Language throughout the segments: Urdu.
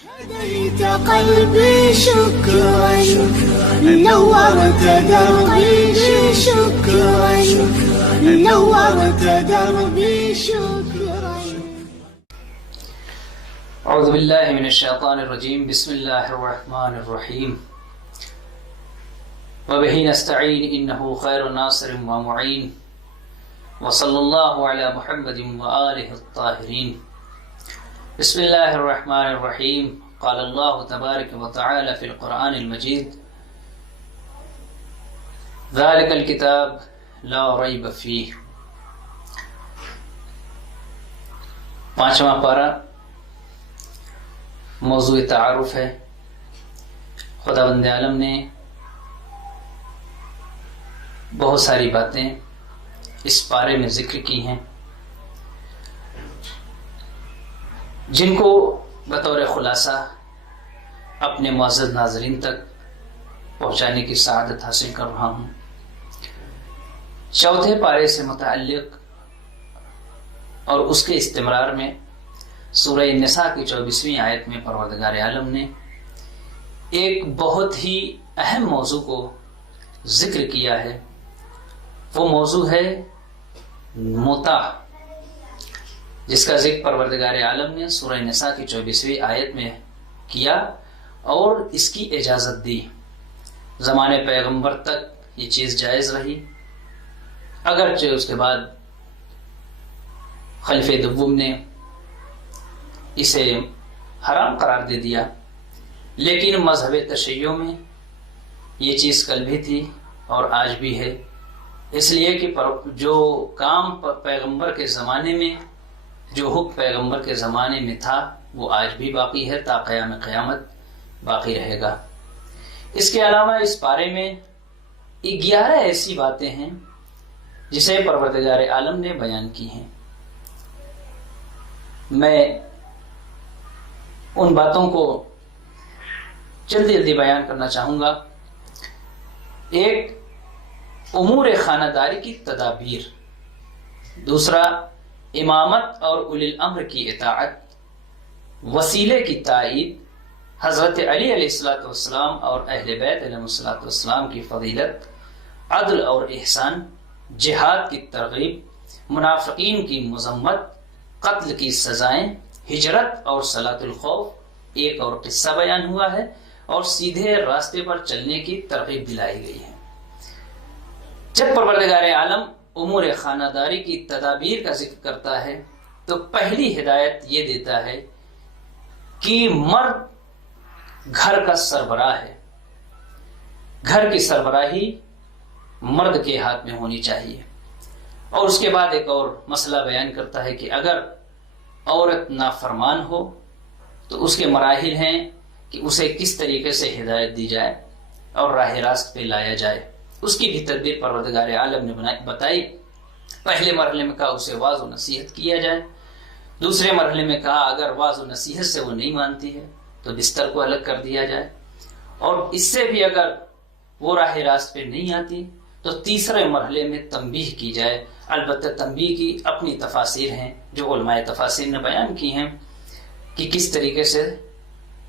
هديت قلبي شكرا نورت دربي شكرا نورت دربي شكرا. أعوذ بالله من الشيطان الرجيم. بسم الله الرحمن الرحيم. وبه نستعين إنه خير ناصر ومعين. وصلى الله على محمد وآله الطاهرين. بسم الله الرحمن الرحيم. قال الله تبارك وتعالى في القرآن المجيد ذلك الكتاب لا ريب فيه. پانچواں پارہ موضوع تعارف ہے. خداوند عالم نے بہت ساری باتیں اس پارے میں ذکر کی ہیں جن کو بطور خلاصہ اپنے معزز ناظرین تک پہنچانے کی سعادت حاصل کر رہا ہوں. چوتھے پارے سے متعلق اور اس کے استمرار میں سورہ النساء کی 24ویں آیت میں پروردگار عالم نے ایک بہت ہی اہم موضوع کو ذکر کیا ہے. وہ موضوع ہے متع، جس کا ذکر پروردگار عالم نے سورہ النساء کی 24ویں آیت میں کیا اور اس کی اجازت دی. زمانے پیغمبر تک یہ چیز جائز رہی، اگرچہ اس کے بعد خلیفہ دوم نے اسے حرام قرار دے دیا، لیکن مذہب تشیع میں یہ چیز کل بھی تھی اور آج بھی ہے. اس لیے کہ جو کام پیغمبر کے زمانے میں، جو حکم پیغمبر کے زمانے میں تھا، وہ آج بھی باقی ہے، تا قیام قیامت باقی رہے گا. اس کے علاوہ اس بارے میں 11 ایسی باتیں ہیں جسے پروردگار عالم نے بیان کی ہیں. میں ان باتوں کو جلدی جلدی بیان کرنا چاہوں گا. ایک، امور خانہ داری کی تدابیر. دوسرا، امامت اور اولی الامر کی اطاعت. وسیلے کی تائید. حضرت علی علیہ السلام اور اہل بیت علیہ السلام کی فضیلت. عدل اور احسان. جہاد کی ترغیب. منافقین کی مذمت. قتل کی سزائیں. ہجرت اور صلاۃ الخوف. ایک اور قصہ بیان ہوا ہے اور سیدھے راستے پر چلنے کی ترغیب دلائی گئی ہے. جب پروردگار عالم امور خانہ داری کی تدابیر کا ذکر کرتا ہے تو پہلی ہدایت یہ دیتا ہے کہ مرد گھر کا سربراہ ہے. گھر کی سربراہی مرد کے ہاتھ میں ہونی چاہیے. اور اس کے بعد ایک اور مسئلہ بیان کرتا ہے کہ اگر عورت نافرمان ہو تو اس کے مراحل ہیں کہ اسے کس طریقے سے ہدایت دی جائے اور راہ راست پہ لایا جائے. اس کی بھی تدبیر پروردگار عالم نے بتائی. پہلے مرحلے میں کہا اسے واعظ و نصیحت کیا جائے. دوسرے مرحلے میں کہا اگر واعظ و نصیحت سے وہ نہیں مانتی ہے تو بستر کو الگ کر دیا جائے. اور اس سے بھی اگر وہ راہ راست پہ نہیں آتی تو تیسرے مرحلے میں تنبیہ کی جائے. البتہ تنبیہ کی اپنی تفاسیر ہیں جو علماء تفاسیر نے بیان کی ہیں کہ کس طریقے سے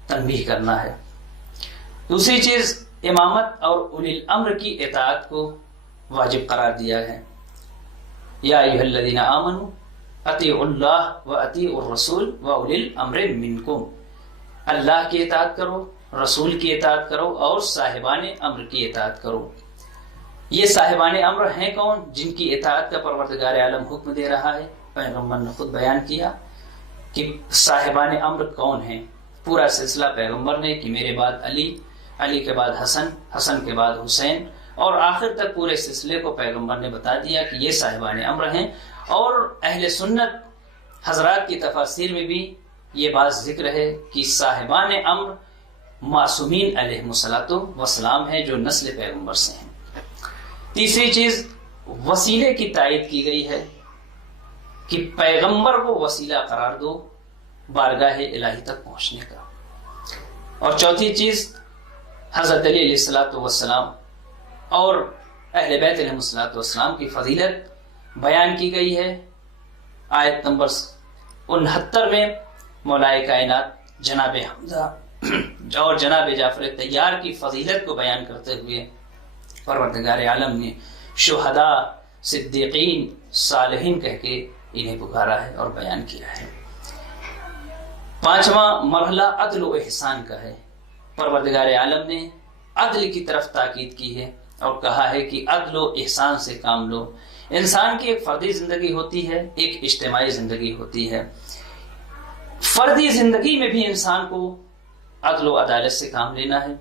تنبیہ کرنا ہے. دوسری چیز، امامت اور اولی الامر کی اطاعت کو واجب قرار دیا ہے. یا ایھا الذین آمنوا اطیعوا اللہ و اطیعوا الرسول و اولی الامر منکم. اللہ کی اطاعت کرو، رسول کی اطاعت کرو اور صاحبان امر کی اطاعت کرو. یہ صاحبان امر ہیں کون؟ جن کی اطاعت کا پروردگار عالم حکم دے رہا ہے. پیغمبر نے خود بیان کیا کہ صاحبان امر کون ہیں. پورا سلسلہ پیغمبر نے کہ میرے بعد علی، علی کے بعد حسن، حسن کے بعد حسین، اور آخر تک پورے سلسلے کو پیغمبر نے بتا دیا کہ یہ صاحبان امر ہیں. اور اہل سنت حضرات کی تفاسیر میں بھی یہ بات ذکر ہے کہ صاحبان امر معصومین علیہم الصلاۃ والسلام ہیں جو نسل پیغمبر سے ہیں. تیسری چیز، وسیلے کی تائید کی گئی ہے کہ پیغمبر کو وسیلہ قرار دو بارگاہ الہی تک پہنچنے کا. اور چوتھی چیز، حضرت علی علیہ السلام اور اہل بیت علیہ السلام کی فضیلت بیان کی گئی ہے. آیت نمبر 69 میں مولائے کائنات جناب حمزہ اور جناب جعفر طیار کی فضیلت کو بیان کرتے ہوئے پروردگار عالم نے شہداء، صدیقین، صالحین کہہ کے انہیں پکارا ہے اور بیان کیا ہے۔ پانچواں مرحلہ عدل و احسان کا ہے۔ پروردگار عالم نے عدل کی طرف تاکید کی ہے اور کہا ہے کہ عدل و احسان سے کام لو۔ انسان کی ایک فردی زندگی ہوتی ہے، ایک اجتماعی زندگی ہوتی ہے۔ فردی زندگی میں بھی انسان کو عدل و عدالت سے کام لینا ہے،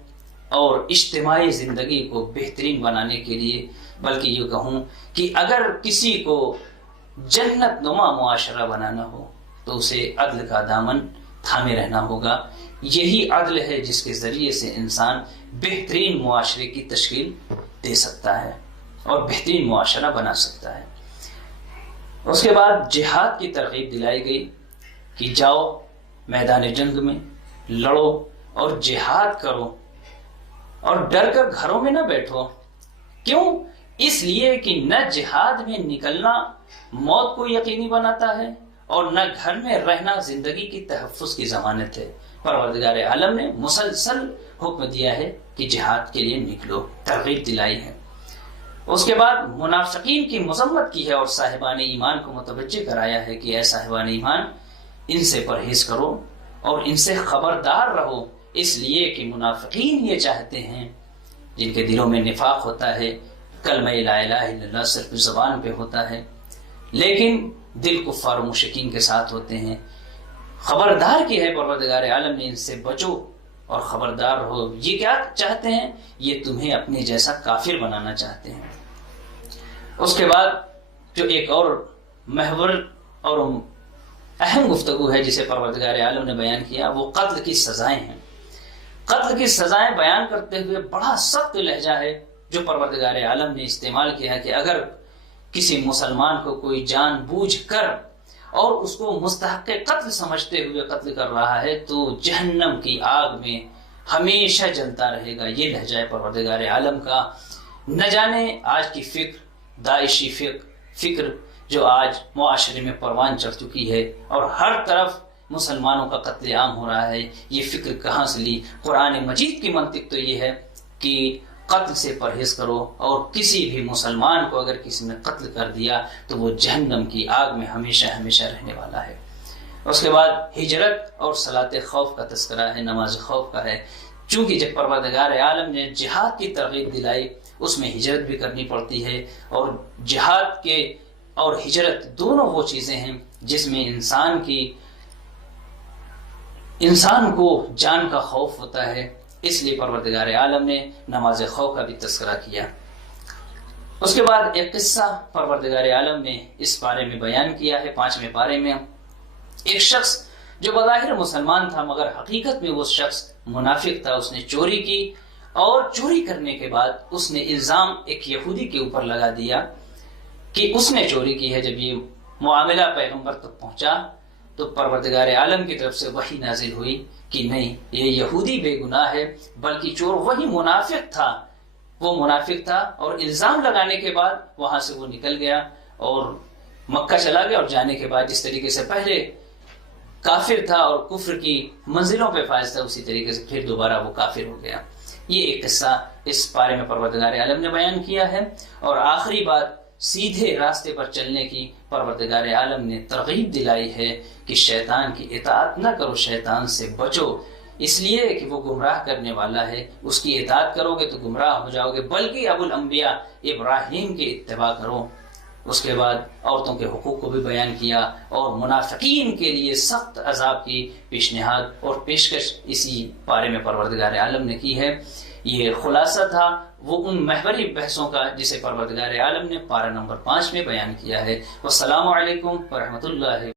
اور اجتماعی زندگی کو بہترین بنانے کے لیے، بلکہ یہ کہوں کہ اگر کسی کو جنت نما معاشرہ بنانا ہو تو اسے عدل کا دامن تھامے رہنا ہوگا۔ یہی عدل ہے جس کے ذریعے سے انسان بہترین معاشرے کی تشکیل دے سکتا ہے اور بہترین معاشرہ بنا سکتا ہے۔ اس کے بعد جہاد کی ترغیب دلائی گئی کہ جاؤ میدان جنگ میں لڑو اور جہاد کرو، اور ڈر کر گھروں میں نہ بیٹھو۔ کیوں؟ اس لیے کہ نہ جہاد میں نکلنا موت کو یقینی بناتا ہے اور نہ گھر میں رہنا زندگی کی تحفظ کی ضمانت ہے۔ پروردگار عالم نے مسلسل حکم دیا ہے کہ جہاد کے لیے نکلو، ترغیب دلائی ہے۔ اس کے بعد منافقین کی مذمت کی ہے اور صاحبان ایمان کو متوجہ کرایا ہے کہ اے صاحبان ایمان، ان سے پرہیز کرو اور ان سے خبردار رہو، اس لیے کہ منافقین یہ چاہتے ہیں، جن کے دلوں میں نفاق ہوتا ہے، کلمہ لا الہ الا اللہ صرف زبان پہ ہوتا ہے لیکن دل کفار و مشرکین کے ساتھ ہوتے ہیں۔ خبردار کی ہے پروردگار عالم نے، ان سے بچو اور خبردار رہو۔ یہ کیا چاہتے ہیں؟ یہ تمہیں اپنے جیسا کافر بنانا چاہتے ہیں۔ اس کے بعد جو ایک اور محور اور اہم گفتگو ہے جسے پروردگار عالم نے بیان کیا، وہ قتل کی سزائیں ہیں۔ قتل کی سزائیں بیان کرتے ہوئے بڑا سخت لہجہ ہے جو پروردگار عالم نے استعمال کیا ہے کہ اگر کسی مسلمان کو کوئی جان بوجھ کر اور اس کو مستحق قتل سمجھتے ہوئے قتل کر رہا ہے تو جہنم کی آگ میں ہمیشہ جلتا رہے گا۔ یہ لہجہ ہے پروردگار عالم کا۔ نہ جانے آج کی فکر، داعشی فکر جو آج معاشرے میں پروان چڑھ چکی ہے اور ہر طرف مسلمانوں کا قتل عام ہو رہا ہے، یہ فکر کہاں سے لی؟ قرآن مجید کی منطق تو یہ ہے کہ قتل سے پرہیز کرو، اور کسی بھی مسلمان کو اگر کسی نے قتل کر دیا تو وہ جہنم کی آگ میں ہمیشہ ہمیشہ رہنے والا ہے۔ اس کے بعد ہجرت اور صلاۃ خوف کا تذکرہ ہے، نماز خوف کا ہے۔ چونکہ جب پروردگار عالم نے جہاد کی ترغیب دلائی، اس میں ہجرت بھی کرنی پڑتی ہے، اور جہاد کے اور ہجرت دونوں وہ چیزیں ہیں جس میں انسان کو جان کا خوف ہوتا ہے، اس لیے پروردگار عالم نے نماز خوف کا بھی تذکرہ کیا۔ اس کے بعد ایک قصہ پروردگار عالم نے اس بارے میں بیان کیا ہے 5ویں پارے میں۔ ایک شخص جو بظاہر مسلمان تھا مگر حقیقت میں وہ شخص منافق تھا، اس نے چوری کی، اور چوری کرنے کے بعد اس نے الزام ایک یہودی کے اوپر لگا دیا کہ اس نے چوری کی ہے۔ جب یہ معاملہ پیغمبر تک پہنچا تو پروردگار عالم کی طرف سے وحی نازل ہوئی کہ نہیں، یہ یہودی بے گناہ ہے، بلکہ چور وہی منافق تھا، وہ منافق تھا، اور الزام لگانے کے بعد وہاں سے وہ نکل گیا اور مکہ چلا گیا، اور جانے کے بعد جس طریقے سے پہلے کافر تھا اور کفر کی منزلوں پہ فائز تھا، اسی طریقے سے پھر دوبارہ وہ کافر ہو گیا۔ یہ ایک قصہ اس بارے میں پروردگار عالم نے بیان کیا ہے۔ اور آخری بات، سیدھے راستے پر چلنے کی پروردگار عالم نے ترغیب دلائی ہے کہ شیطان کی اطاعت نہ کرو، شیطان سے بچو، اس لیے کہ وہ گمراہ کرنے والا ہے، اس کی اطاعت کرو گے تو گمراہ ہو جاؤ گے، بلکہ ابو الانبیاء ابراہیم کی اتباع کرو۔ اس کے بعد عورتوں کے حقوق کو بھی بیان کیا اور منافقین کے لیے سخت عذاب کی پیشنہاد اور پیشکش اسی پارے میں پروردگار عالم نے کی ہے۔ یہ خلاصہ تھا وہ ان محوری بحثوں کا جسے پروردگار عالم نے پارہ نمبر 5 میں بیان کیا ہے۔ والسلام علیکم ورحمۃ اللہ۔